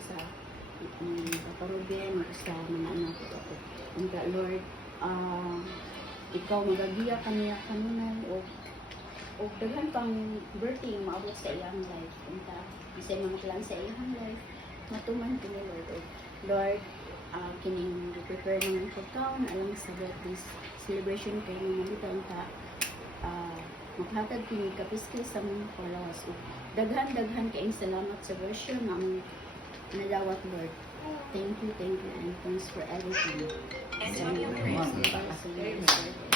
sa kaparubin, sa mga anak ko. Unta, Lord, ikaw magagiya kaniya kanunay o daghan pang birthday yung maabot sa iyang life. Unta, isa mga plan sa iyang life, matuman ko ni Lord. Lord, kining prepare ng pagkaon alang sa birthday celebration kay mga dito. Unta, maghatag kini kapiskil sa mga followers. Daghan kaing salamat sa version na among nadawat, Lord. Thank you, and thanks for everything.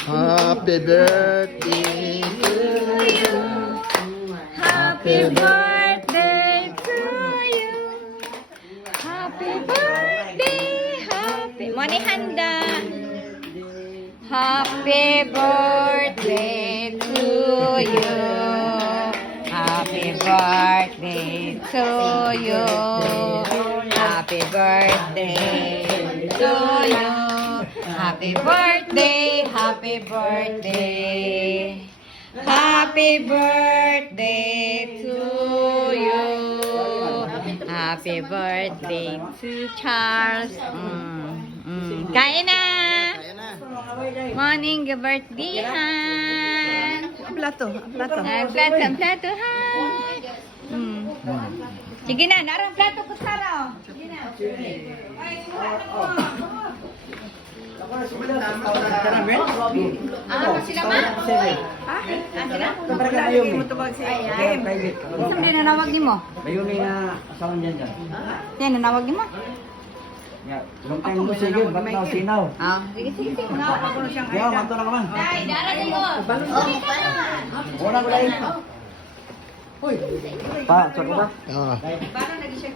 Happy birthday to you. Happy birthday to you. Happy birthday, happy. Money handa. Happy birthday to you. Happy birthday to you. Happy birthday to you. Happy birthday, happy birthday. Happy birthday to you. Happy birthday to Charles. Kain na. Morning, birthday han. Plato. Plato han. Sige na, narang plato ko sara. Sige na. Sila ma? Sila? Isang din nanawag ni mo? Mayroon na asawan dyan dyan. Yan, nanawag ni mo? Long time mo sige, ba't na sinaw? Sige. Nanawag ko na siyang Kaya, manto na naman. Ay, darating mo. Una ko lang. Pa, tsaka ba? Ah. Parang nag-share